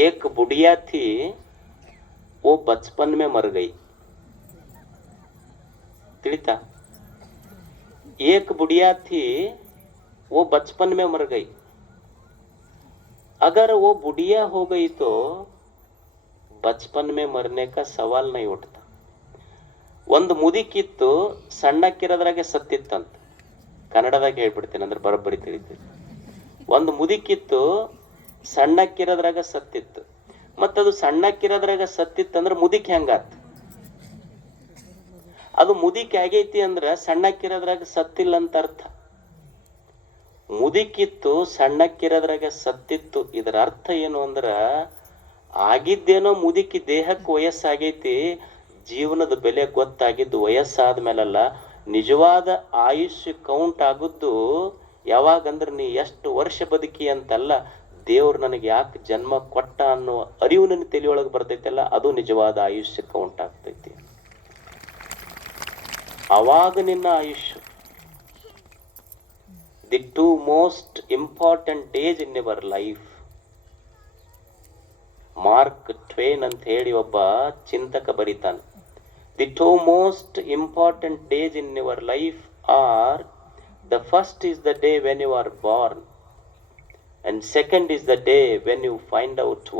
एक बुढ़िया थी वो बचपन में मर गई ತಿಳಿತಾ एक बुढ़िया थी वो बचपन में मर गई अगर वो बुढ़िया हो गई तो बचपन में मरने का सवाल नहीं उठता ಒಂದು ಮುದಿಕಿತ್ತು ಸಣ್ಣಕ್ಕಿರೋದ್ರಾಗೆ ಸತ್ತಿತ್ತಂತ ಕನ್ನಡದಾಗ ಹೇಳ್ಬಿಡ್ತೀನಿ ಅಂದ್ರೆ ಬರೋಬ್ಬರಿ ತಿಳಿತೀನಿ ಒಂದು ಮುದಿಕಿತ್ತು ಸಣ್ಣಕ್ಕಿರೋದ್ರಾಗ ಸತ್ತಿತ್ತು. ಮತ್ತದು ಸಣ್ಣಕ್ಕಿರೋದ್ರಾಗ ಸತ್ತಿತ್ತಂದ್ರೆ ಮುದಿಕ್ ಹೆಂಗಾತ್. ಅದು ಮುದಿಕ್ ಆಗೈತಿ ಅಂದ್ರ ಸಣ್ಣಕ್ಕಿರೋದ್ರಾಗ ಸತ್ತಿಲ್ಲ ಅಂತ ಅರ್ಥ. ಮುದಿಕಿತ್ತು, ಸಣ್ಣಕ್ಕಿರೋದ್ರಾಗ ಸತ್ತಿತ್ತು. ಇದರ ಅರ್ಥ ಏನು ಅಂದ್ರ ಆಗಿದ್ದೇನೋ ಮುದುಕಿ ದೇಹಕ್ಕೆ ವಯಸ್ಸಾಗೈತಿ, ಜೀವನದ ಬೆಲೆ ಗೊತ್ತಾಗಿದ್ದು ವಯಸ್ಸಾದ ಮೇಲಲ್ಲ ನಿಜವಾದ ಆಯುಷ್ಯ ಕೌಂಟ್ ಆಗುದ್ದು ಯಾವಾಗಂದ್ರೆ ನೀ ಎಷ್ಟು ವರ್ಷ ಬದುಕಿ ಅಂತಲ್ಲ ದೇವ್ರು ನನಗೆ ಯಾಕೆ ಜನ್ಮ ಕೊಟ್ಟ ಅನ್ನುವ ಅರಿವು ನನ್ನ ತಲೆಯೊಳಗೆ ಬರ್ತೈತಲ್ಲ ಅದು ನಿಜವಾದ ಆಯುಷ್ಯಕ್ಕೆ ಉಂಟಾಗ್ತೈತಿ. ಅವಾಗ ನಿನ್ನ ಆಯುಷ್ಯ. The two most important days in your life Mark Twain ಅಂತ ಹೇಳಿ ಒಬ್ಬ ಚಿಂತಕ ಬರೀತಾನೆ. The two most important days in your life are the first is the day when you are born second is the day when you find out